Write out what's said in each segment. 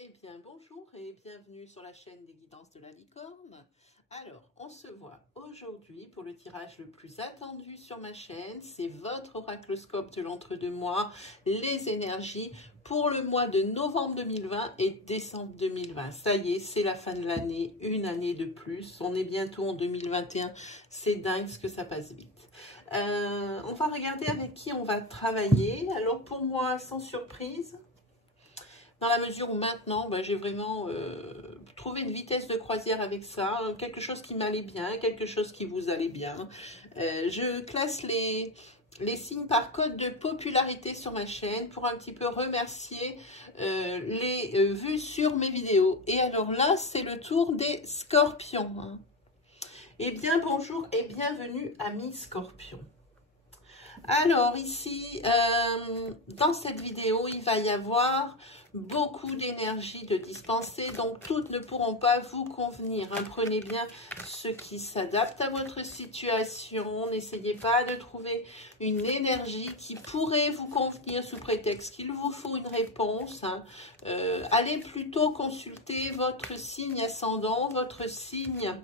Eh bien, bonjour et bienvenue sur la chaîne des guidances de la licorne. Alors, on se voit aujourd'hui pour le tirage le plus attendu sur ma chaîne. C'est votre oracloscope de l'entre-deux-mois, les énergies pour le mois de novembre 2020 et décembre 2020. Ça y est, c'est la fin de l'année, une année de plus. On est bientôt en 2021. C'est dingue ce que ça passe vite. On va regarder avec qui on va travailler. Alors, pour moi, sans surprise, dans la mesure où maintenant, j'ai vraiment trouvé une vitesse de croisière avec ça, quelque chose qui m'allait bien, quelque chose qui vous allait bien. Je classe les signes par code de popularité sur ma chaîne pour un petit peu remercier les vues sur mes vidéos. Et alors là, c'est le tour des scorpions. Hein. Eh bien, bonjour et bienvenue, amis scorpions. Alors ici, dans cette vidéo, il va y avoir beaucoup d'énergie de dispenser, donc toutes ne pourront pas vous convenir. Hein. Prenez bien ce qui s'adapte à votre situation. N'essayez pas de trouver une énergie qui pourrait vous convenir sous prétexte qu'il vous faut une réponse. Hein. Allez plutôt consulter votre signe ascendant, votre signe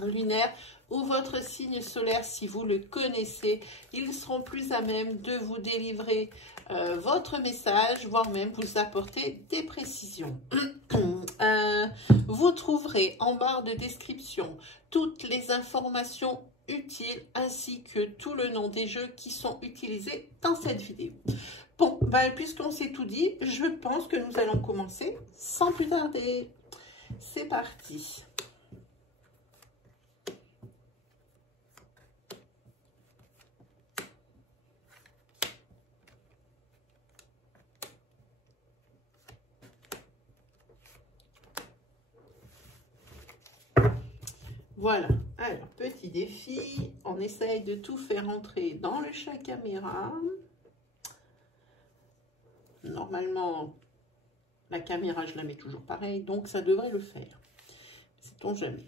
lunaire ou votre signe solaire si vous le connaissez. Ils seront plus à même de vous délivrer votre message, voire même vous apporter des précisions. Vous trouverez en barre de description toutes les informations utiles ainsi que tout le nom des jeux qui sont utilisés dans cette vidéo. Bon, puisqu'on s'est tout dit, je pense que nous allons commencer sans plus tarder. C'est parti. Voilà, alors petit défi, on essaye de tout faire entrer dans le chat caméra. Normalement, la caméra, je la mets toujours pareil, donc ça devrait le faire. Sait-on jamais.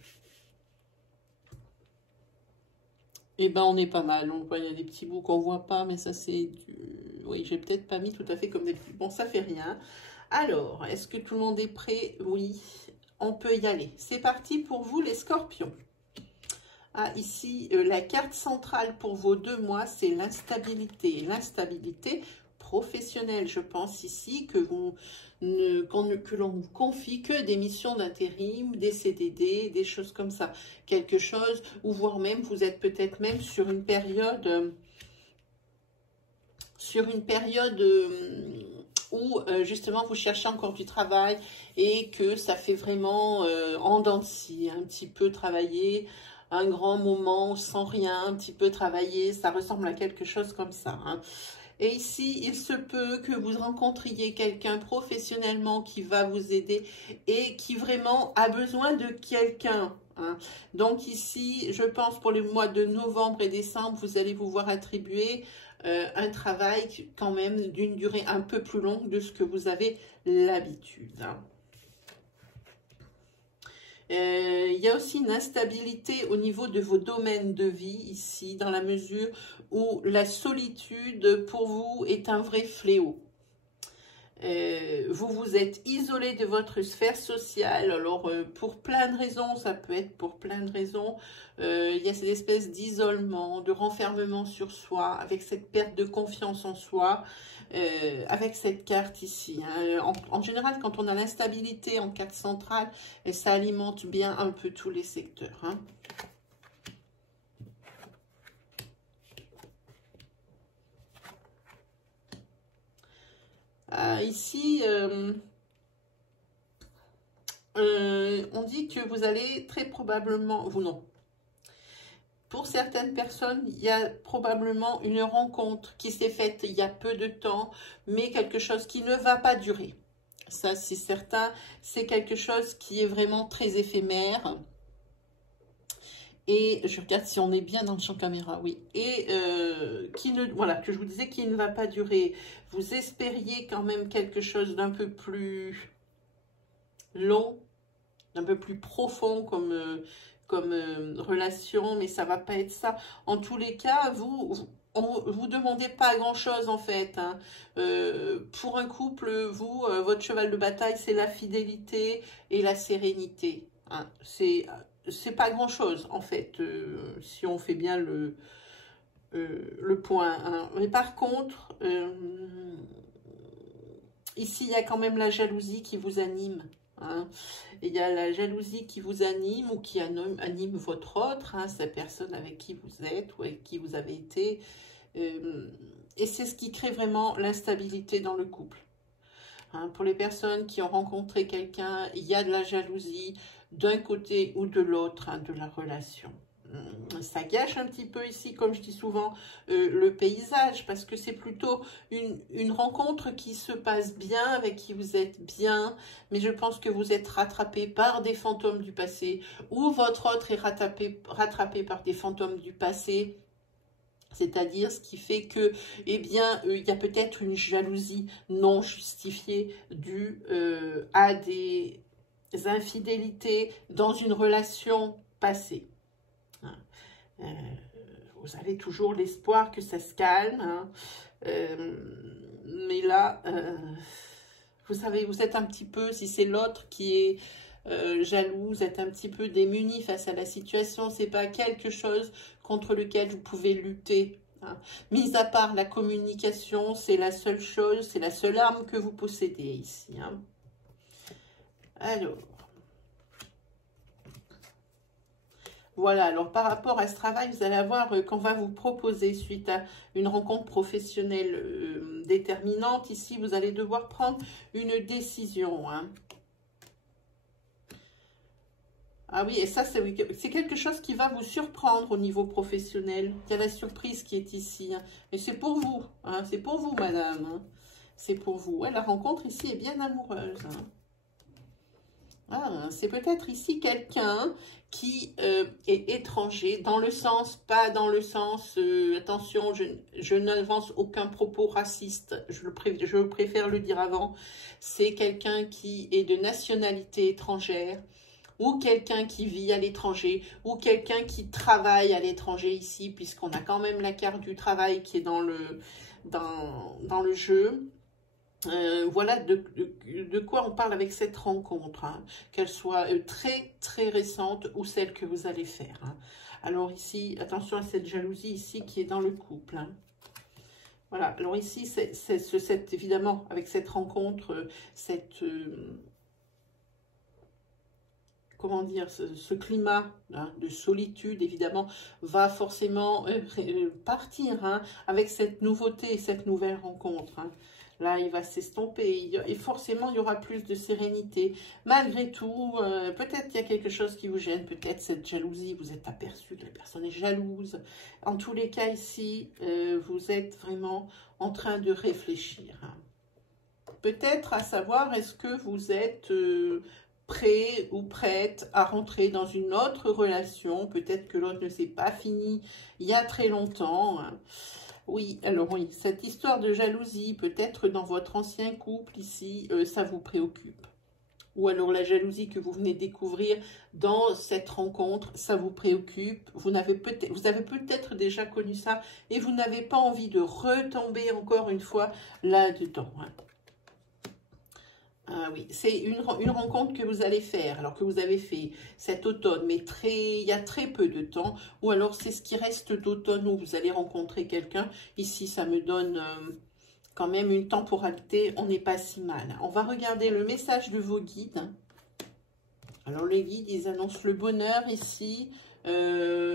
Eh ben, on est pas mal, on voit, il y a des petits bouts qu'on voit pas, mais ça c'est du... Oui, j'ai peut-être pas mis tout à fait comme d'habitude. Bon, ça fait rien. Alors, est-ce que tout le monde est prêt? Oui, on peut y aller. C'est parti pour vous les scorpions. Ah, ici, la carte centrale pour vos 2 mois, c'est l'instabilité. L'instabilité professionnelle, je pense ici, que l'on vous confie que des missions d'intérim, des CDD, des choses comme ça. Quelque chose, ou voire même, vous êtes peut-être même sur une période... où justement vous cherchez encore du travail et que ça fait vraiment en dents de scie, un petit peu travailler, un grand moment sans rien, un petit peu travailler, ça ressemble à quelque chose comme ça. Hein. Et ici, il se peut que vous rencontriez quelqu'un professionnellement qui va vous aider et qui vraiment a besoin de quelqu'un. Hein. Donc ici, je pense pour les mois de novembre et décembre, vous allez vous voir attribuer un travail quand même d'une durée un peu plus longue de ce que vous avez l'habitude. Hein. Il y a aussi une instabilité au niveau de vos domaines de vie ici, dans la mesure où la solitude pour vous est un vrai fléau. Vous vous êtes isolé de votre sphère sociale, alors pour plein de raisons, ça peut être pour plein de raisons, il y a cette espèce d'isolement, de renfermement sur soi, avec cette perte de confiance en soi, avec cette carte ici. Hein. En général, quand on a l'instabilité en carte centrale, ça alimente bien un peu tous les secteurs. Hein. Ici, on dit que vous allez très probablement, vous non. Pour certaines personnes, il y a probablement une rencontre qui s'est faite il y a peu de temps, mais quelque chose qui ne va pas durer. Ça, c'est certain, c'est quelque chose qui est vraiment très éphémère. Et je regarde si on est bien dans le champ caméra, oui. Et voilà, que je vous disais, qui ne va pas durer. Vous espériez quand même quelque chose d'un peu plus long, d'un peu plus profond comme relation, mais ça va pas être ça. En tous les cas, vous demandez pas grand-chose en fait. Hein. Pour un couple, vous, votre cheval de bataille, c'est la fidélité et la sérénité. Hein. C'est pas grand-chose en fait, si on fait bien le point. Hein. Mais par contre, ici, il y a quand même la jalousie qui vous anime. Hein. Il y a la jalousie qui vous anime ou qui anime votre autre, hein, cette personne avec qui vous êtes ou avec qui vous avez été. Et c'est ce qui crée vraiment l'instabilité dans le couple. Hein, pour les personnes qui ont rencontré quelqu'un, il y a de la jalousie d'un côté ou de l'autre, hein, de la relation. Ça gâche un petit peu ici, comme je dis souvent, le paysage, parce que c'est plutôt une rencontre qui se passe bien, avec qui vous êtes bien, mais je pense que vous êtes rattrapé par des fantômes du passé, ou votre autre est rattrapé par des fantômes du passé, c'est-à-dire ce qui fait que, eh bien, il y a peut-être une jalousie non justifiée due à des infidélités dans une relation passée. Vous avez toujours l'espoir que ça se calme, hein. Mais là, vous savez, vous êtes un petit peu, si c'est l'autre qui est jaloux, vous êtes un petit peu démuni face à la situation, c'est pas quelque chose contre lequel vous pouvez lutter. Hein. Mis à part la communication, c'est la seule chose, c'est la seule arme que vous possédez ici. Hein. Alors, voilà, alors par rapport à ce travail, vous allez avoir qu'on va vous proposer suite à une rencontre professionnelle déterminante. Ici, vous allez devoir prendre une décision. Hein. Ah oui, et ça, c'est quelque chose qui va vous surprendre au niveau professionnel. Il y a la surprise qui est ici. Hein. Et c'est pour vous, hein, c'est pour vous, madame. Hein. C'est pour vous. Ouais, la rencontre ici est bien amoureuse. Hein. Ah, c'est peut-être ici quelqu'un qui est étranger, dans le sens, pas dans le sens, attention, je n'avance aucun propos raciste, je préfère le dire avant, c'est quelqu'un qui est de nationalité étrangère, ou quelqu'un qui vit à l'étranger, ou quelqu'un qui travaille à l'étranger ici, puisqu'on a quand même la carte du travail qui est dans le jeu. Voilà de quoi on parle avec cette rencontre, hein, qu'elle soit très très récente ou celle que vous allez faire. Hein. Alors ici, attention à cette jalousie ici qui est dans le couple. Hein. Voilà, alors ici, c'est évidemment avec cette rencontre, comment dire, ce climat hein, de solitude, évidemment, va forcément partir hein, avec cette nouveauté, cette nouvelle rencontre. Hein. Là, il va s'estomper et forcément, il y aura plus de sérénité. Malgré tout, peut-être qu'il y a quelque chose qui vous gêne, peut-être cette jalousie, vous êtes aperçu que la personne est jalouse. En tous les cas, ici, vous êtes vraiment en train de réfléchir. Hein. Peut-être à savoir, est-ce que vous êtes prêt ou prête à rentrer dans une autre relation? Peut-être que l'autre ne s'est pas fini il y a très longtemps. Hein. Oui, alors oui, cette histoire de jalousie, peut-être dans votre ancien couple ici, ça vous préoccupe. Ou alors la jalousie que vous venez découvrir dans cette rencontre, ça vous préoccupe. Vous avez peut-être déjà connu ça et vous n'avez pas envie de retomber encore une fois là-dedans. Hein. Ah oui, c'est une rencontre que vous allez faire, alors que vous avez fait cet automne, mais il y a très peu de temps, ou alors c'est ce qui reste d'automne où vous allez rencontrer quelqu'un. Ici, ça me donne quand même une temporalité, on n'est pas si mal. On va regarder le message de vos guides. Alors les guides, ils annoncent le bonheur ici,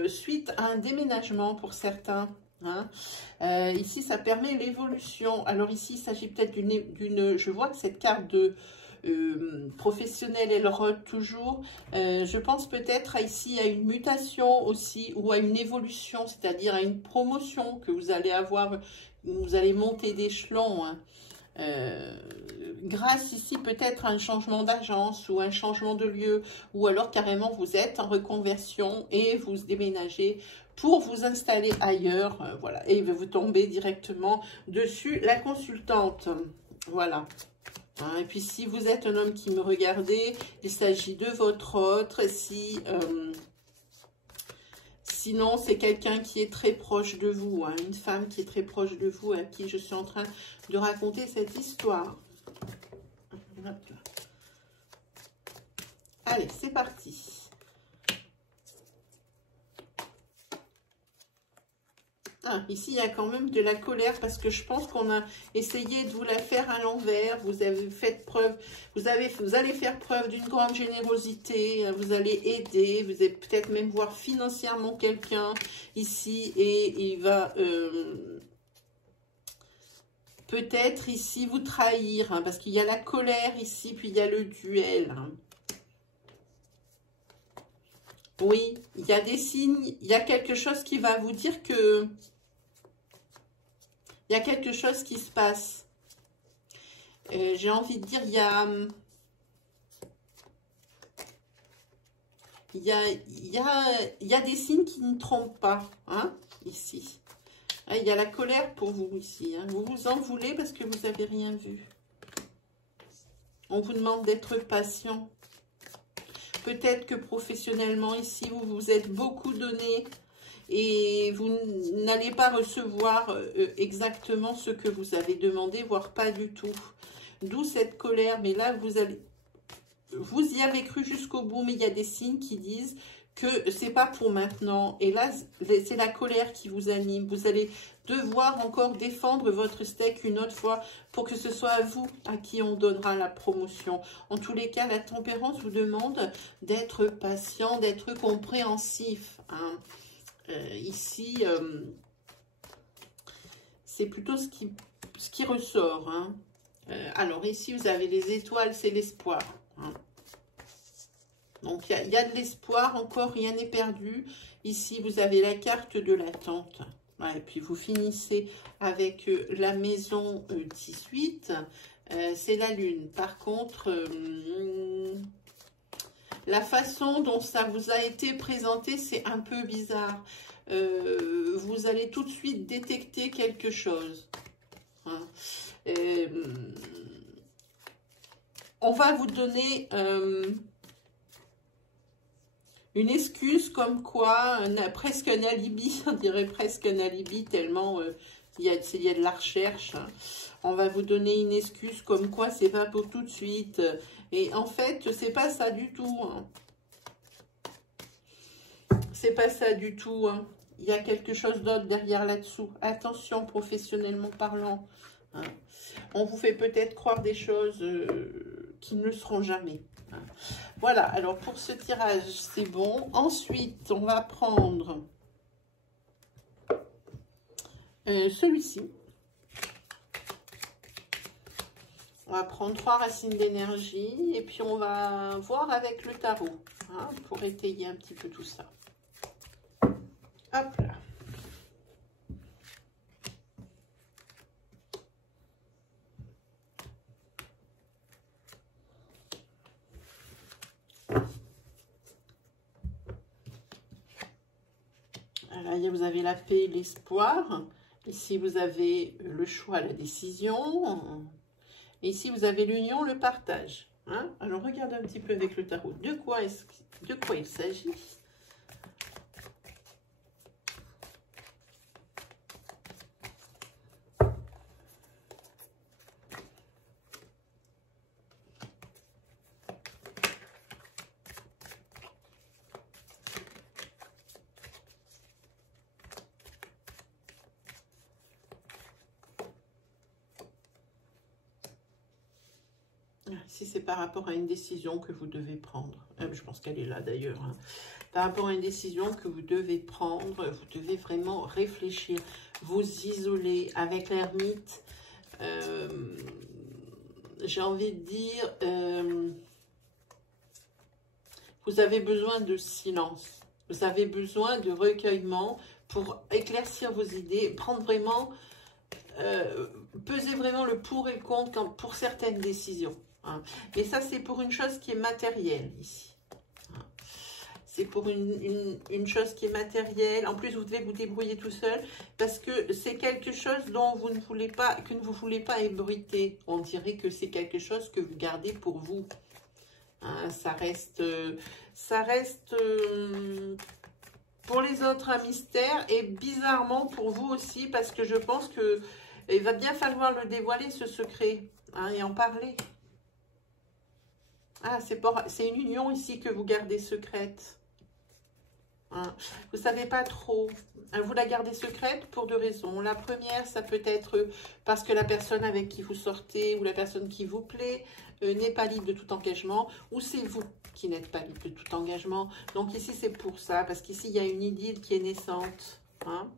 suite à un déménagement pour certains. Hein. Ici, ça permet l'évolution. Alors ici, il s'agit peut-être d'une... Je vois que cette carte de professionnelle, elle rôde toujours. Je pense peut-être ici à une mutation aussi ou à une évolution, c'est-à-dire à une promotion que vous allez avoir. Vous allez monter d'échelon. Hein. Grâce ici peut-être à un changement d'agence ou un changement de lieu, ou alors carrément vous êtes en reconversion et vous déménagez pour vous installer ailleurs, voilà, et vous tombez directement dessus la consultante, voilà. Hein, et puis si vous êtes un homme qui me regardez, il s'agit de votre autre, si Sinon, c'est quelqu'un qui est très proche de vous, hein, une femme qui est très proche de vous, à qui je suis en train de raconter cette histoire. Allez, c'est parti. Ah, ici, il y a quand même de la colère parce que je pense qu'on a essayé de vous la faire à l'envers. Vous avez fait preuve, vous allez faire preuve d'une grande générosité. Vous allez aider, vous allez peut-être même voir financièrement quelqu'un ici et il va peut-être ici vous trahir, hein, parce qu'il y a la colère ici, puis il y a le duel. Hein. Oui, il y a des signes, il y a quelque chose qui va vous dire que il y a quelque chose qui se passe. J'ai envie de dire, il y a des signes qui ne trompent pas, hein, ici. Il y a la colère pour vous ici. Hein. Vous vous en voulez parce que vous n'avez rien vu. On vous demande d'être patient. Peut-être que professionnellement ici, vous vous êtes beaucoup donné et vous n'allez pas recevoir exactement ce que vous avez demandé, voire pas du tout. D'où cette colère. Mais là, vous y avez cru jusqu'au bout, mais il y a des signes qui disent que c'est pas pour maintenant. Et là, c'est la colère qui vous anime. Vous allez devoir encore défendre votre steak une autre fois pour que ce soit à vous à qui on donnera la promotion. En tous les cas, la tempérance vous demande d'être patient, d'être compréhensif. Hein. Ici, c'est plutôt ce qui ressort. Hein. Alors ici, vous avez les étoiles, c'est l'espoir. Hein. Donc, il y a de l'espoir, encore rien n'est perdu. Ici, vous avez la carte de l'attente. Ouais, et puis, vous finissez avec la maison 18. C'est la lune. Par contre, la façon dont ça vous a été présenté, c'est un peu bizarre. Vous allez tout de suite détecter quelque chose. Hein. On va vous donner... une excuse comme quoi, presque un alibi, on dirait presque un alibi, tellement il y a de la recherche. Hein. On va vous donner une excuse comme quoi c'est pas pour tout de suite. Et en fait, c'est pas ça du tout. Hein. C'est pas ça du tout. Hein. Il y a quelque chose d'autre derrière là-dessous. Attention, professionnellement parlant. Hein. On vous fait peut-être croire des choses qui ne le seront jamais. Voilà, alors pour ce tirage, c'est bon. Ensuite, on va prendre celui-ci. On va prendre 3 racines d'énergie et puis on va voir avec le tarot, hein, pour étayer un petit peu tout ça. Hop là. Là, vous avez la paix et l'espoir. Ici, vous avez le choix, la décision. Et ici, vous avez l'union, le partage. Hein? Alors, regardez un petit peu avec le tarot. De quoi il s'agit? Si c'est par rapport à une décision que vous devez prendre, je pense qu'elle est là d'ailleurs, hein. Par rapport à une décision que vous devez prendre, vous devez vraiment réfléchir, vous isoler avec l'ermite. J'ai envie de dire, vous avez besoin de silence, vous avez besoin de recueillement pour éclaircir vos idées, prendre vraiment, peser vraiment le pour et le contre pour certaines décisions. Hein. Et ça, c'est pour une chose qui est matérielle ici. Hein. C'est pour une chose qui est matérielle. En plus, vous devez vous débrouiller tout seul parce que c'est quelque chose dont vous ne voulez pas, que vous ne voulez pas ébruiter. On dirait que c'est quelque chose que vous gardez pour vous. Hein, ça reste Pour les autres, un mystère. Et bizarrement pour vous aussi, parce que je pense que il va bien falloir le dévoiler, ce secret, hein, et en parler. Ah, c'est une union ici que vous gardez secrète. Hein. Vous ne savez pas trop. Vous la gardez secrète pour deux raisons. La première, ça peut être parce que la personne avec qui vous sortez ou la personne qui vous plaît n'est pas libre de tout engagement, ou c'est vous qui n'êtes pas libre de tout engagement. Donc ici, c'est pour ça, parce qu'ici, il y a une idylle qui est naissante. Hein.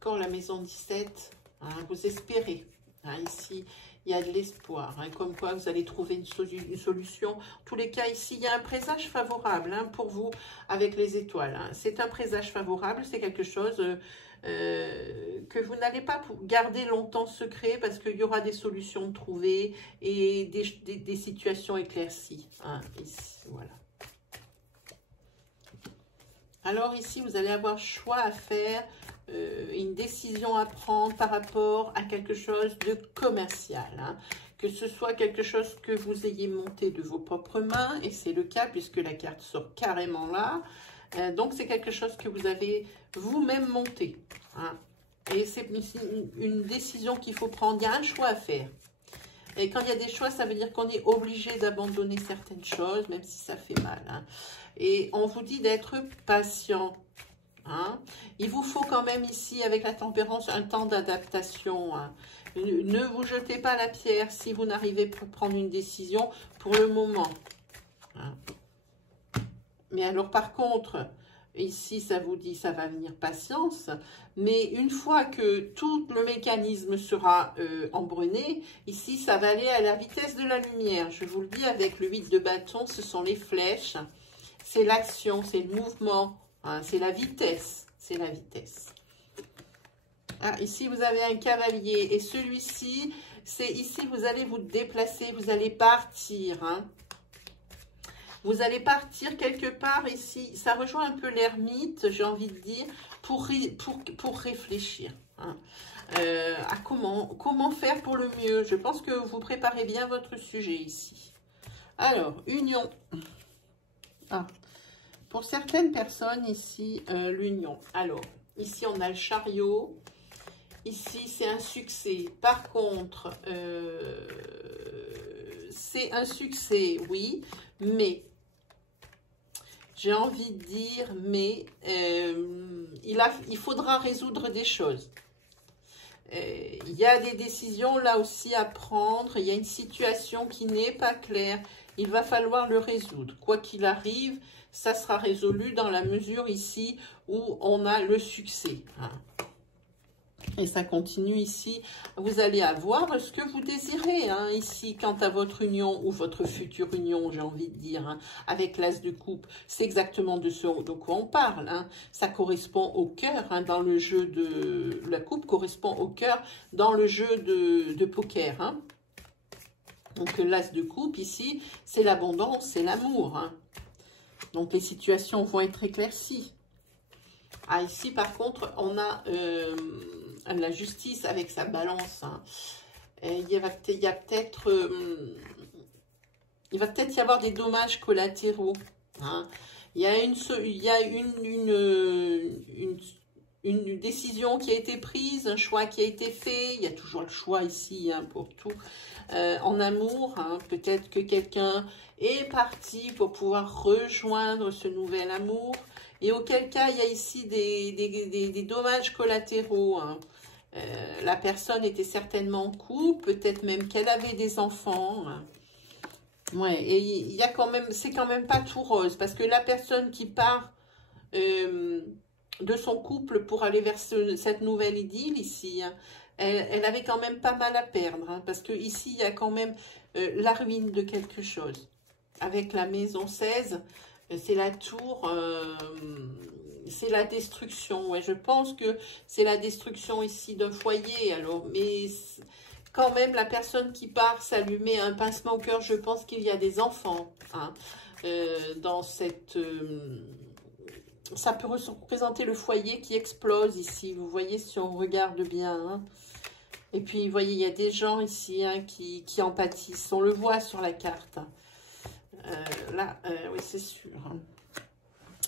Quand la maison 17, hein, vous espérez. Hein, ici, il y a de l'espoir, hein, comme quoi vous allez trouver une solution. En tous les cas, ici, il y a un présage favorable, hein, pour vous avec les étoiles. Hein. C'est un présage favorable, c'est quelque chose que vous n'allez pas garder longtemps secret, parce qu'il y aura des solutions trouvées et des situations éclaircies. Hein, ici, voilà. Alors ici, vous allez avoir choix à faire, une décision à prendre par rapport à quelque chose de commercial. Hein. Que ce soit quelque chose que vous ayez monté de vos propres mains, et c'est le cas puisque la carte sort carrément là. Donc c'est quelque chose que vous avez vous-même monté. Hein. Et c'est une décision qu'il faut prendre, il y a un choix à faire. Et quand il y a des choix, ça veut dire qu'on est obligé d'abandonner certaines choses, même si ça fait mal. Hein. Et on vous dit d'être patient. Hein. Il vous faut quand même ici, avec la tempérance, un temps d'adaptation. Hein. Ne vous jetez pas la pierre si vous n'arrivez pas à prendre une décision pour le moment. Hein. Mais alors par contre, ici ça vous dit ça va venir patience, mais une fois que tout le mécanisme sera embruné, ici ça va aller à la vitesse de la lumière. Je vous le dis, avec le 8 de bâton, ce sont les flèches, c'est l'action, c'est le mouvement, hein, c'est la vitesse, c'est la vitesse. Ah, ici vous avez un cavalier, et celui-ci, c'est ici vous allez vous déplacer, vous allez partir, hein. Vous allez partir quelque part ici. Ça rejoint un peu l'ermite, j'ai envie de dire, pour réfléchir. Hein, à comment faire pour le mieux. Je pense que vous préparez bien votre sujet ici. Alors, union. Ah, pour certaines personnes ici, l'union. Alors, ici on a le chariot. Ici, c'est un succès. Par contre, c'est un succès, oui, mais... J'ai envie de dire, mais il faudra résoudre des choses. Il y a des décisions là aussi à prendre. Il y a une situation qui n'est pas claire. Il va falloir le résoudre. Quoi qu'il arrive, ça sera résolu dans la mesure ici où on a le succès. Hein. Et ça continue ici. Vous allez avoir ce que vous désirez, hein, ici, quant à votre union ou votre future union, j'ai envie de dire, hein, avec l'as de coupe. C'est exactement de ce de quoi on parle. Hein. Ça correspond au cœur, hein, dans le jeu de... La coupe correspond au cœur dans le jeu de poker. Hein. Donc l'as de coupe, ici, c'est l'abondance, c'est l'amour. Hein. Donc les situations vont être éclaircies. Ah, ici, par contre, on a... la justice avec sa balance. Hein. Il va peut-être y avoir des dommages collatéraux. Hein. Il y a une décision qui a été prise, un choix qui a été fait. Il y a toujours le choix ici, hein, pour tout. En amour, hein, peut-être que quelqu'un est parti pour pouvoir rejoindre ce nouvel amour. Et auquel cas, il y a ici des dommages collatéraux. Hein. La personne était certainement en couple, peut-être même qu'elle avait des enfants. Hein. Ouais, et il y a quand même, c'est quand même pas tout rose, parce que la personne qui part de son couple pour aller vers cette nouvelle idylle ici, hein, elle avait quand même pas mal à perdre, hein, parce que ici il y a quand même la ruine de quelque chose. Avec la maison 16, c'est la tour, c'est la destruction. Ouais, je pense que c'est la destruction ici d'un foyer. Alors, mais quand même, la personne qui part, ça lui met un pincement au cœur. Je pense qu'il y a des enfants, hein, dans cette... ça peut représenter le foyer qui explose ici. Vous voyez, si on regarde bien. Hein. Et puis, vous voyez, il y a des gens ici, hein, qui en pâtissent. On le voit sur la carte. Là, oui, c'est sûr. Hein.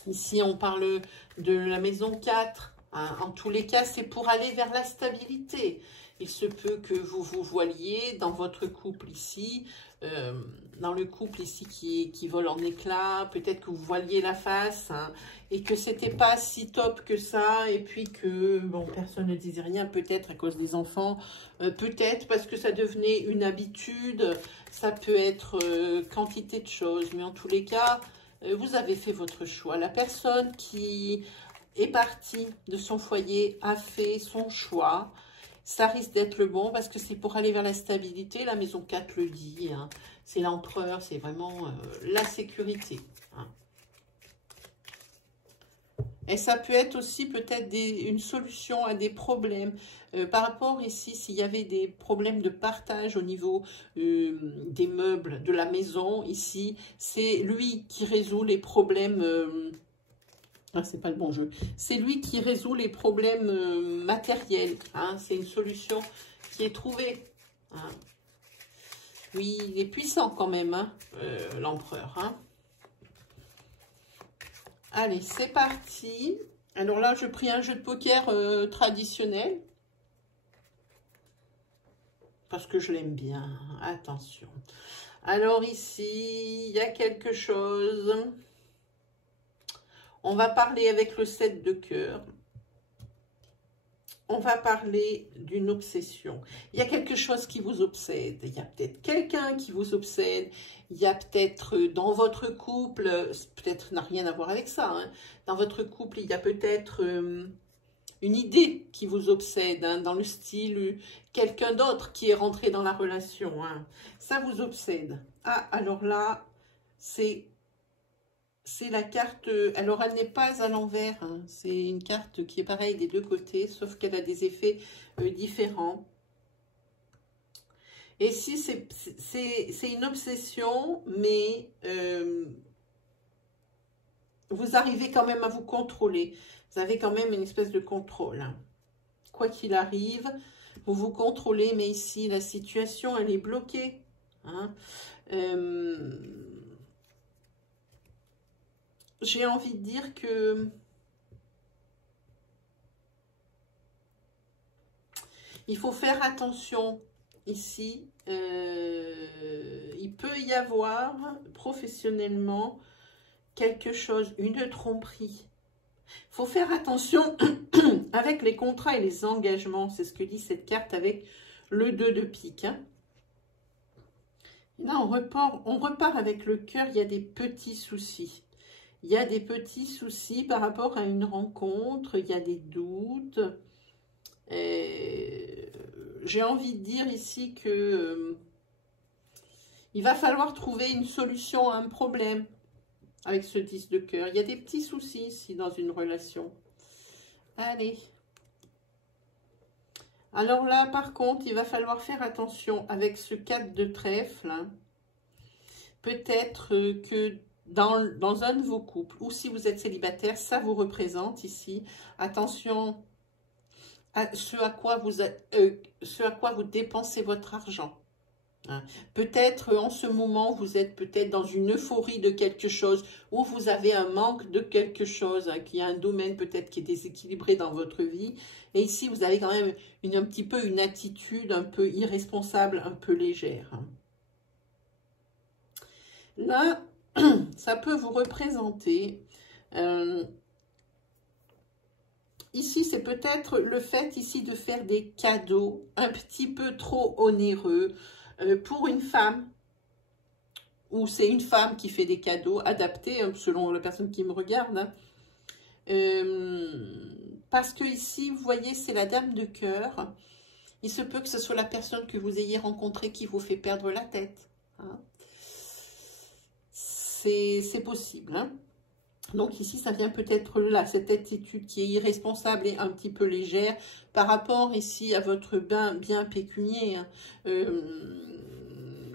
Ici, on parle de la maison 4. Hein. En tous les cas, c'est pour aller vers la stabilité. Il se peut que vous vous voiliez dans votre couple ici, dans le couple ici qui vole en éclats. Peut-être que vous voiliez la face hein, et que c'était pas si top que ça. Et puis que, bon, personne ne disait rien, peut-être à cause des enfants. Peut-être parce que ça devenait une habitude. Ça peut être quantité de choses. Mais en tous les cas... vous avez fait votre choix. La personne qui est partie de son foyer a fait son choix. Ça risque d'être le bon parce que c'est pour aller vers la stabilité. La maison 4 le dit. Hein. C'est l'empereur, c'est vraiment la sécurité. Hein. Et ça peut être aussi peut-être une solution à des problèmes. Par rapport ici, s'il y avait des problèmes de partage au niveau des meubles de la maison, ici, c'est lui qui résout les problèmes... ah, c'est pas le bon jeu. C'est lui qui résout les problèmes matériels. Hein, c'est une solution qui est trouvée. Hein. Oui, il est puissant quand même, hein, l'empereur. Hein. Allez, c'est parti. Alors là, je pris un jeu de poker traditionnel. Parce que je l'aime bien. Attention. Alors ici, il y a quelque chose. On va parler avec le 7 de cœur. On va parler d'une obsession. Il y a quelque chose qui vous obsède. Il y a peut-être quelqu'un qui vous obsède. Il y a peut-être dans votre couple, peut-être n'a rien à voir avec ça. Hein, dans votre couple, il y a peut-être une idée qui vous obsède. Hein, dans le style, quelqu'un d'autre qui est rentré dans la relation. Hein, ça vous obsède. Ah, alors là, c'est la carte, alors elle n'est pas à l'envers, hein. C'est une carte qui est pareille des deux côtés, sauf qu'elle a des effets différents. Et si c'est une obsession, mais vous arrivez quand même à vous contrôler. Vous avez quand même une espèce de contrôle. Hein. Quoi qu'il arrive, vous vous contrôlez, mais ici, la situation, elle est bloquée. Hein. J'ai envie de dire que il faut faire attention ici. Il peut y avoir professionnellement quelque chose, une tromperie. Il faut faire attention avec les contrats et les engagements. C'est ce que dit cette carte avec le 2 de pique. Hein. Là, on repart avec le cœur. Il y a des petits soucis. Il y a des petits soucis par rapport à une rencontre, il y a des doutes. J'ai envie de dire ici que il va falloir trouver une solution à un problème avec ce 10 de cœur. Il y a des petits soucis ici dans une relation. Allez. Alors là, par contre, il va falloir faire attention avec ce 4 de trèfle. Hein. Peut-être que dans un de vos couples, ou si vous êtes célibataire, ça vous représente ici. Attention à ce à quoi vous dépensez votre argent. Hein. Peut-être en ce moment, vous êtes peut-être dans une euphorie de quelque chose, ou vous avez un manque de quelque chose, hein, qui a un domaine peut-être qui est déséquilibré dans votre vie. Et ici, vous avez quand même un petit peu une attitude un peu irresponsable, un peu légère. Hein. Là, ça peut vous représenter. Ici, c'est peut-être le fait ici de faire des cadeaux un petit peu trop onéreux pour une femme. Ou c'est une femme qui fait des cadeaux adaptés, hein, selon la personne qui me regarde. Hein. Parce que ici, vous voyez, c'est la dame de cœur. Il se peut que ce soit la personne que vous ayez rencontrée qui vous fait perdre la tête. Hein. C'est possible. Hein. Donc ici, ça vient peut-être là, cette attitude qui est irresponsable et un petit peu légère par rapport ici à votre bien pécunier. Hein.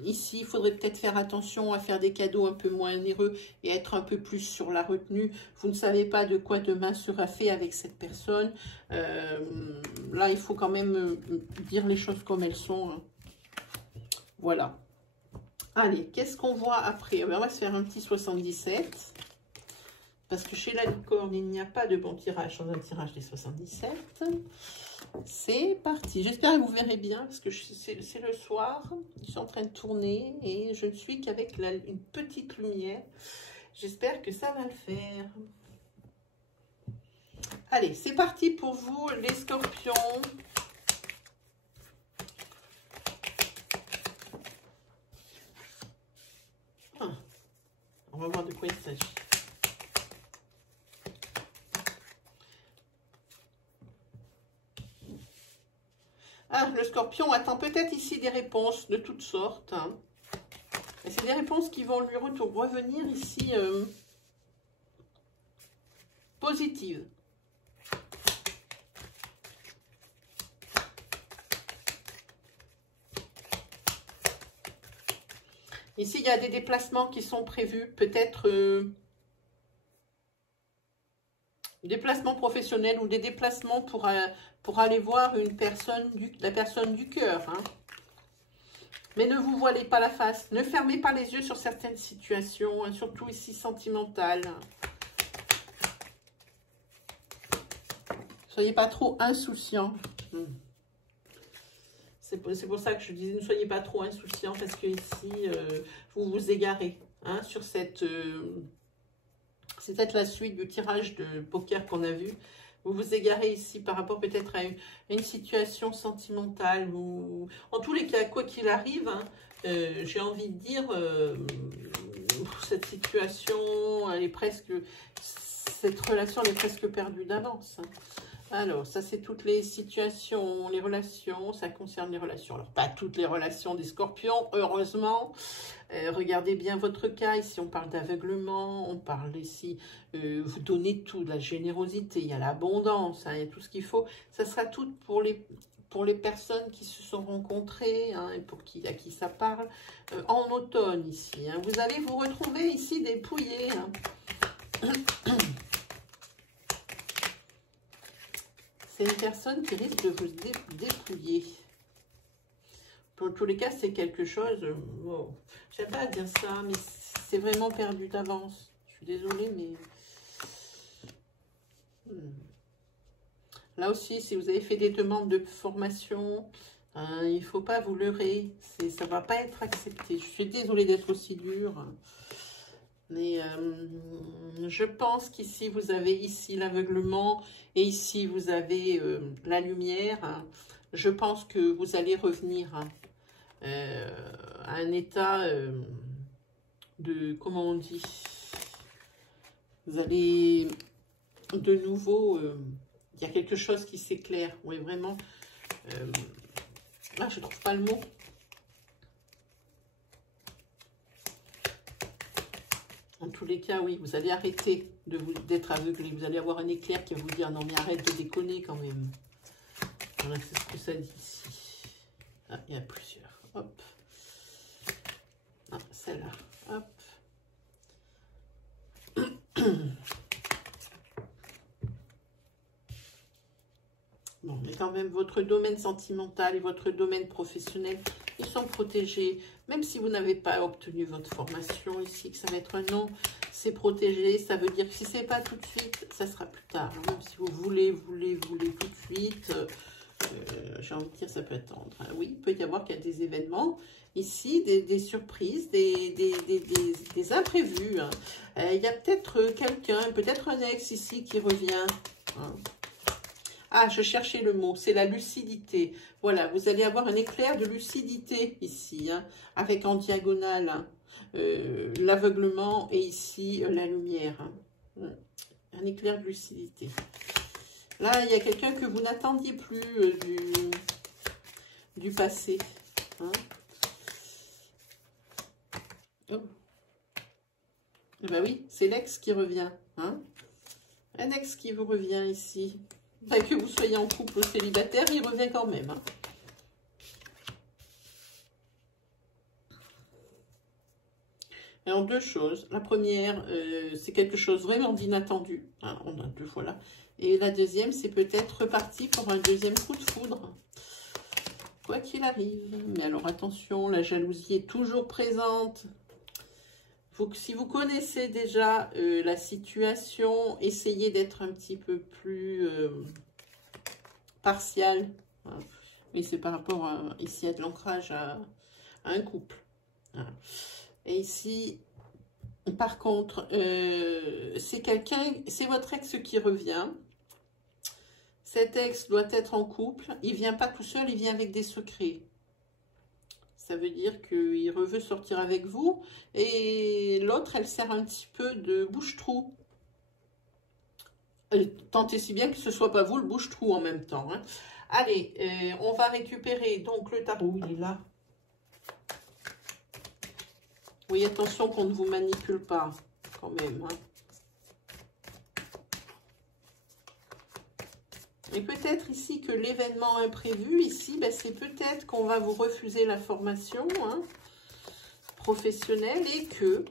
Ici, il faudrait peut-être faire attention à faire des cadeaux un peu moins onéreux et être un peu plus sur la retenue. Vous ne savez pas de quoi demain sera fait avec cette personne. Là, il faut quand même dire les choses comme elles sont. Hein. Voilà. Allez, qu'est-ce qu'on voit après? On va se faire un petit 77. parce que chez la licorne, il n'y a pas de bon tirage sans un tirage des 77. C'est parti. J'espère que vous verrez bien, parce que c'est le soir. Je suis en train de tourner et je ne suis qu'avec une petite lumière. J'espère que ça va le faire. Allez, c'est parti pour vous, les scorpions. On va voir de quoi il s'agit. Ah, le scorpion attend peut-être ici des réponses de toutes sortes. Hein. Et c'est des réponses qui vont lui revenir ici positives. Ici, il y a des déplacements qui sont prévus, peut-être déplacements professionnels ou des déplacements pour aller voir la personne du cœur. Hein. Mais ne vous voilez pas la face, ne fermez pas les yeux sur certaines situations, hein, surtout ici sentimentales. Soyez pas trop insouciants. C'est pour ça que je disais, ne soyez pas trop insouciants, parce que ici, vous vous égarez hein, sur cette... c'est peut-être la suite du tirage de poker qu'on a vu. Vous vous égarez ici par rapport peut-être à une situation sentimentale. Ou en tous les cas, quoi qu'il arrive, hein, j'ai envie de dire, cette situation, elle est presque... Cette relation, elle est presque perdue d'avance. Hein. Alors, ça, c'est toutes les situations, les relations, ça concerne les relations. Alors, pas toutes les relations des scorpions, heureusement. Regardez bien votre cas. Ici, on parle d'aveuglement, on parle ici, vous donnez tout, de la générosité, il y a l'abondance, hein, il y a tout ce qu'il faut. Ça sera tout pour les personnes qui se sont rencontrées, hein, et à qui ça parle, en automne, ici. Hein. Vous allez vous retrouver ici dépouillés. Hein. C'est une personne qui risque de vous dépouiller. Pour tous les cas, c'est quelque chose... Bon, j'aime pas dire ça, mais c'est vraiment perdu d'avance. Je suis désolée, mais... Là aussi, si vous avez fait des demandes de formation, hein, il ne faut pas vous leurrer. Ça ne va pas être accepté. Je suis désolée d'être aussi dure. Mais je pense qu'ici, vous avez ici l'aveuglement et ici, vous avez la lumière. Hein. Je pense que vous allez revenir hein, à un état de... Comment on dit? Vous allez de nouveau... il y a quelque chose qui s'éclaire. Oui, vraiment. Là, je ne trouve pas le mot. En tous les cas, oui, vous allez arrêter d'être aveuglé. Vous allez avoir un éclair qui va vous dire, non mais arrête de déconner quand même. Voilà, c'est ce que ça dit ici. Ah, il y a plusieurs. Hop. Ah, celle-là. Hop. Bon, mais quand même, votre domaine sentimental et votre domaine professionnel, ils sont protégés. Même si vous n'avez pas obtenu votre formation ici, que ça va être un non, c'est protégé. Ça veut dire que si ce n'est pas tout de suite, ça sera plus tard. Même si vous voulez tout de suite, j'ai envie de dire, ça peut attendre. Oui, il peut y avoir qu'il y a des événements ici, des surprises, des imprévus. Hein. Il y a peut-être quelqu'un, peut-être un ex ici qui revient. Hein. Ah, je cherchais le mot, c'est la lucidité. Voilà, vous allez avoir un éclair de lucidité ici, hein, avec en diagonale hein, l'aveuglement et ici la lumière. Hein. Un éclair de lucidité. Là, il y a quelqu'un que vous n'attendiez plus du passé. Hein. Oh. Eh ben oui, c'est l'ex qui revient. Hein. Un ex qui vous revient ici. Pas que vous soyez en couple ou célibataire, il revient quand même. Hein. Alors, deux choses. La première, c'est quelque chose vraiment d'inattendu. Hein, on a deux fois là. Et la deuxième, c'est peut-être reparti pour un deuxième coup de foudre. Quoi qu'il arrive. Mais alors, attention, la jalousie est toujours présente. Si vous connaissez déjà la situation, essayez d'être un petit peu plus partial. Hein. Mais c'est par rapport ici à de l'ancrage à un couple. Voilà. Et ici, par contre, c'est votre ex qui revient. Cet ex doit être en couple. Il vient pas tout seul, il vient avec des secrets. Ça veut dire qu'il veut sortir avec vous. Et l'autre, elle sert un petit peu de bouche-trou. Tentez si bien que ce ne soit pas vous le bouche-trou en même temps. Hein. Allez, on va récupérer donc le tarot. Il est là. Oui, attention qu'on ne vous manipule pas quand même. Hein. Et peut-être ici que l'événement imprévu, ici, ben, c'est peut-être qu'on va vous refuser la formation professionnelle et que,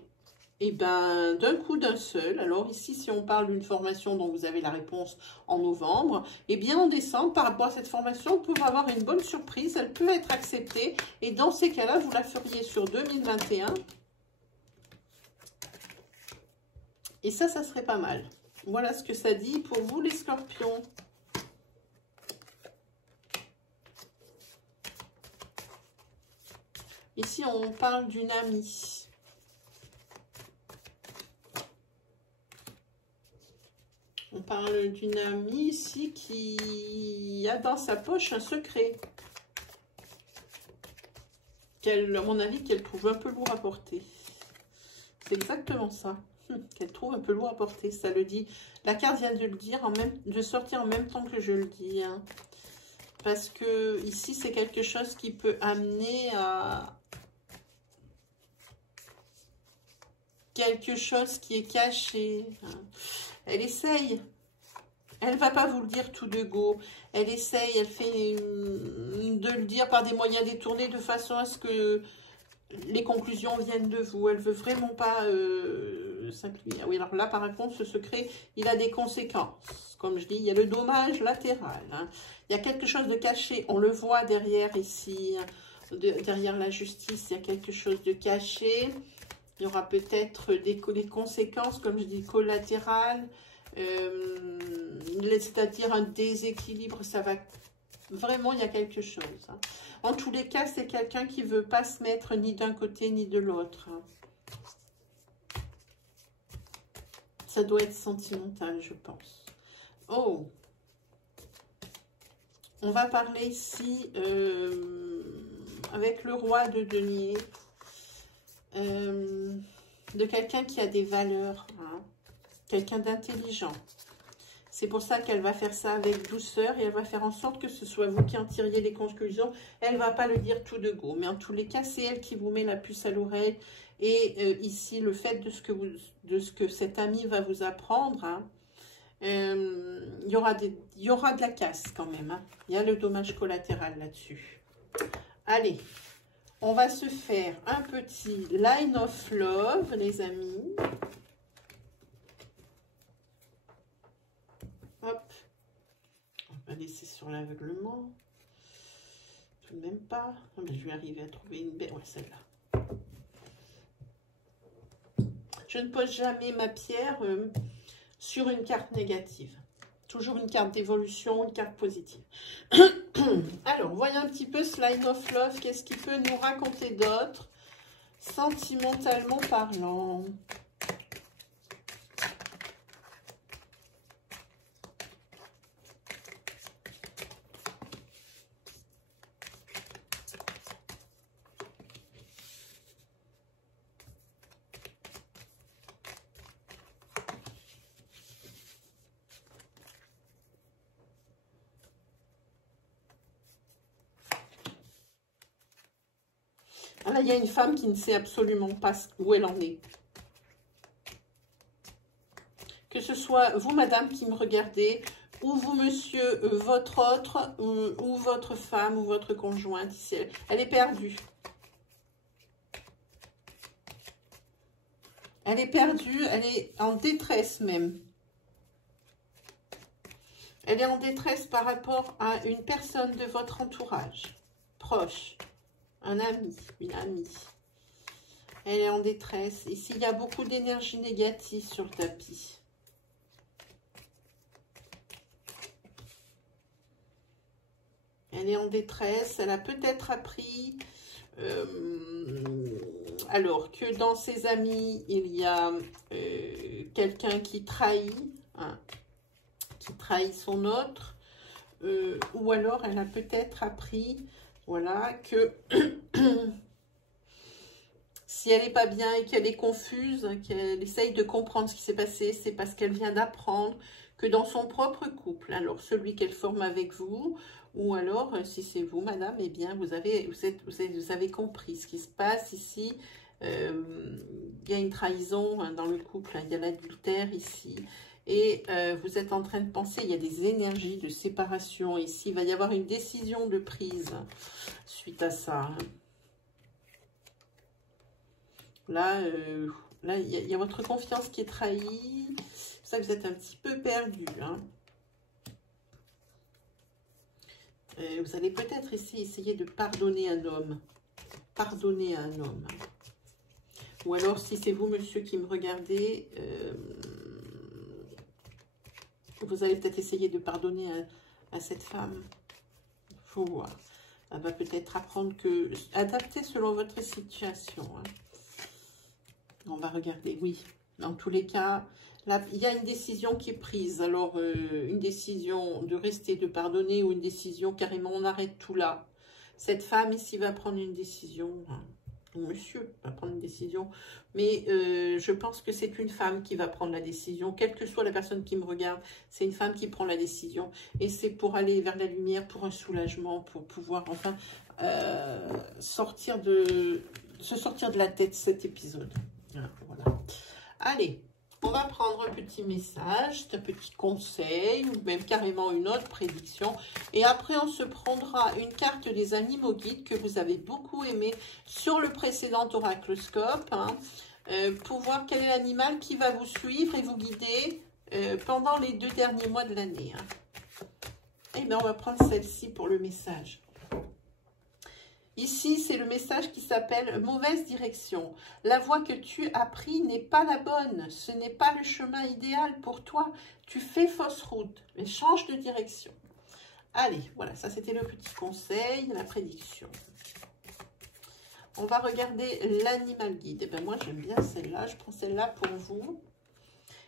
ben, d'un coup d'un seul, alors ici, si on parle d'une formation dont vous avez la réponse en novembre, et bien en décembre, par rapport à cette formation, vous pouvez avoir une bonne surprise, elle peut être acceptée, et dans ces cas-là, vous la feriez sur 2021. Et ça serait pas mal. Voilà ce que ça dit pour vous, les scorpions. Ici, on parle d'une amie. On parle d'une amie ici qui a dans sa poche un secret. À mon avis, qu'elle trouve un peu lourd à porter. C'est exactement ça. Qu'elle trouve un peu lourd à porter, ça le dit. La carte vient de le dire, de sortir en même temps que je le dis. Hein. Parce que ici, c'est quelque chose qui peut amener à quelque chose qui est caché. Elle essaye. Elle ne va pas vous le dire tout de go. Elle essaye, elle fait de le dire par des moyens détournés de façon à ce que les conclusions viennent de vous. Elle ne veut vraiment pas s'incliner. Ah oui, alors là, par contre, ce secret, il a des conséquences. Comme je dis, il y a le dommage latéral. Hein. Il y a quelque chose de caché. On le voit derrière ici, derrière la justice, il y a quelque chose de caché. Il y aura peut-être des conséquences, comme je dis, collatérales. C'est-à-dire un déséquilibre. Ça va... Vraiment, il y a quelque chose. Hein. En tous les cas, c'est quelqu'un qui ne veut pas se mettre ni d'un côté ni de l'autre. Hein. Ça doit être sentimental, je pense. Oh! On va parler ici avec le roi de denier. De quelqu'un qui a des valeurs. Hein. Quelqu'un d'intelligent. C'est pour ça qu'elle va faire ça avec douceur et elle va faire en sorte que ce soit vous qui en tiriez les conclusions. Elle ne va pas le dire tout de go, mais en tous les cas, c'est elle qui vous met la puce à l'oreille. Et ici, le fait de ce que cet ami va vous apprendre, hein, il y aura de la casse quand même. Hein. Il y a le dommage collatéral là-dessus. Allez, on va se faire un petit line of love, les amis. Hop, on va laisser sur l'aveuglement. Tout de même pas. Ah, mais je vais arriver à trouver une belle. Ouais, celle-là. Je ne pose jamais ma pierre sur une carte négative. Toujours une carte d'évolution, une carte positive. Alors, voyons un petit peu ce line of love. Qu'est-ce qu'il peut nous raconter d'autre, sentimentalement parlant? Ah là, il y a une femme qui ne sait absolument pas où elle en est. Que ce soit vous, madame, qui me regardez, ou vous, monsieur, votre autre, ou votre femme, ou votre conjointe. Elle est perdue. Elle est perdue, elle est en détresse même. Elle est en détresse par rapport à une personne de votre entourage, proche. Un ami, une amie. Elle est en détresse. Ici, il y a beaucoup d'énergie négative sur le tapis. Elle est en détresse. Elle a peut-être appris... alors que dans ses amis, il y a quelqu'un qui trahit, hein, qui trahit son autre. Ou alors, elle a peut-être appris, voilà, que... si elle n'est pas bien et qu'elle est confuse, qu'elle essaye de comprendre ce qui s'est passé, c'est parce qu'elle vient d'apprendre que dans son propre couple, alors celui qu'elle forme avec vous, ou alors si c'est vous, madame, eh bien vous avez compris ce qui se passe ici. Il y a une trahison hein, dans le couple, hein, il y a l'adultère ici. Et vous êtes en train de penser, il y a des énergies de séparation ici. Il va y avoir une décision de prise suite à ça. Hein. Là, il y a votre confiance qui est trahie. C'est pour ça que vous êtes un petit peu perdu. Hein. Vous allez peut-être essayer de pardonner un homme. Pardonner à un homme. Ou alors, si c'est vous, monsieur, qui me regardez, vous allez peut-être essayer de pardonner à cette femme. Il faut voir. Elle va peut-être apprendre que... adapter selon votre situation. Hein. On va regarder, oui. Dans tous les cas, là, il y a une décision qui est prise. Alors, une décision de rester, de pardonner, ou une décision carrément, on arrête tout là. Cette femme ici va prendre une décision. Hein. Monsieur va prendre une décision. Mais je pense que c'est une femme qui va prendre la décision. Quelle que soit la personne qui me regarde, c'est une femme qui prend la décision. Et c'est pour aller vers la lumière, pour un soulagement, pour pouvoir enfin se sortir de la tête cet épisode. Voilà. Allez, on va prendre un petit message, un petit conseil, ou même carrément une autre prédiction. Et après, on se prendra une carte des animaux guides que vous avez beaucoup aimé sur le précédent oracloscope, hein, pour voir quel est l'animal qui va vous suivre et vous guider pendant les 2 derniers mois de l'année. Hein. Et bien, on va prendre celle-ci pour le message. Ici, c'est le message qui s'appelle « Mauvaise direction ». La voie que tu as prise n'est pas la bonne. Ce n'est pas le chemin idéal pour toi. Tu fais fausse route. Mais change de direction. Allez, voilà, ça c'était le petit conseil, la prédiction. On va regarder l'animal guide. Et ben moi, j'aime bien celle-là. Je prends celle-là pour vous.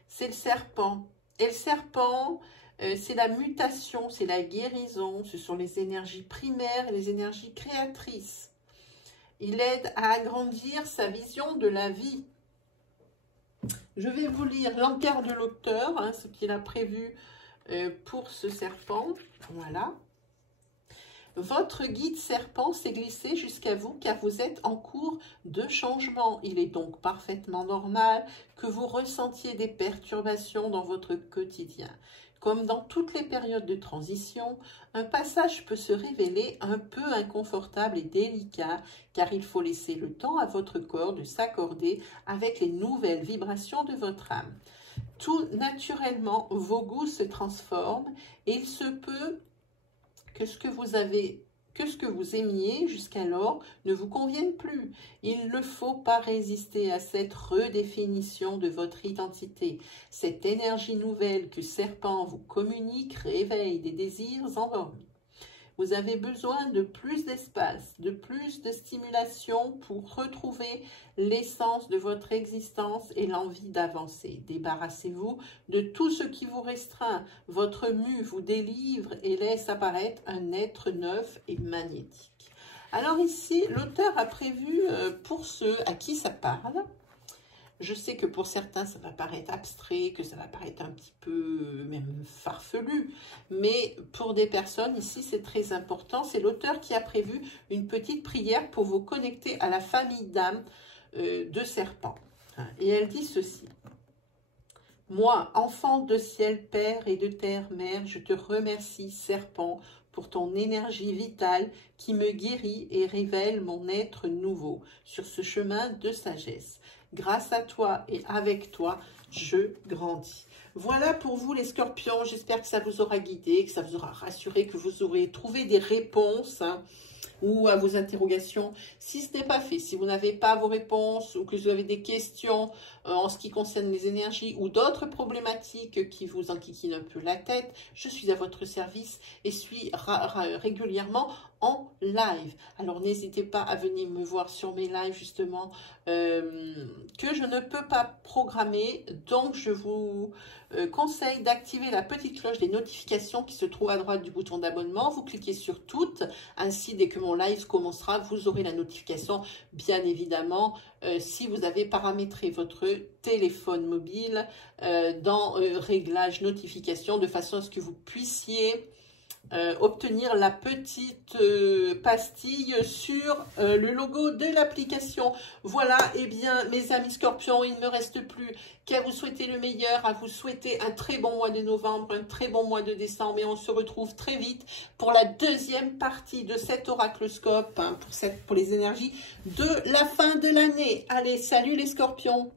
C'est le serpent. Et le serpent... c'est la mutation, c'est la guérison, ce sont les énergies primaires, les énergies créatrices. Il aide à agrandir sa vision de la vie. Je vais vous lire l'encart de l'auteur, hein, ce qu'il a prévu pour ce serpent. Voilà. Votre guide serpent s'est glissé jusqu'à vous car vous êtes en cours de changement. Il est donc parfaitement normal que vous ressentiez des perturbations dans votre quotidien. Comme dans toutes les périodes de transition, un passage peut se révéler un peu inconfortable et délicat car il faut laisser le temps à votre corps de s'accorder avec les nouvelles vibrations de votre âme. Tout naturellement, vos goûts se transforment et il se peut que ce que vous aimiez jusqu'alors ne vous convienne plus. Il ne faut pas résister à cette redéfinition de votre identité. Cette énergie nouvelle que Serpent vous communique réveille des désirs endormis. Vous avez besoin de plus d'espace, de plus de stimulation pour retrouver l'essence de votre existence et l'envie d'avancer. Débarrassez-vous de tout ce qui vous restreint. Votre mue vous délivre et laisse apparaître un être neuf et magnétique. Alors ici, l'auteur a prévu pour ceux à qui ça parle. Je sais que pour certains, ça va paraître abstrait, que ça va paraître un petit peu même farfelu. Mais pour des personnes, ici, c'est très important. C'est l'auteur qui a prévu une petite prière pour vous connecter à la famille d'âme de Serpent. Et elle dit ceci. « Moi, enfant de ciel, Père et de terre, Mère, je te remercie, Serpent, pour ton énergie vitale qui me guérit et révèle mon être nouveau sur ce chemin de sagesse. Grâce à toi et avec toi, je grandis. » Voilà pour vous les scorpions. J'espère que ça vous aura guidé, que ça vous aura rassuré, que vous aurez trouvé des réponses. Hein. ou à vos interrogations. Si ce n'est pas fait, si vous n'avez pas vos réponses ou que vous avez des questions en ce qui concerne les énergies ou d'autres problématiques qui vous enquiquinent un peu la tête, je suis à votre service et suis régulièrement en live. Alors n'hésitez pas à venir me voir sur mes lives justement que je ne peux pas programmer. Donc je vous conseille d'activer la petite cloche des notifications qui se trouve à droite du bouton d'abonnement. Vous cliquez sur toutes, ainsi dès que mon live commencera, vous aurez la notification. Bien évidemment, si vous avez paramétré votre téléphone mobile dans réglage notification, de façon à ce que vous puissiez obtenir la petite pastille sur le logo de l'application. Voilà, et bien mes amis scorpions, il ne me reste plus qu'à vous souhaiter le meilleur, à vous souhaiter un très bon mois de novembre, un très bon mois de décembre, et on se retrouve très vite pour la deuxième partie de cet oraclescope, hein, pour les énergies de la fin de l'année. Allez, salut les scorpions!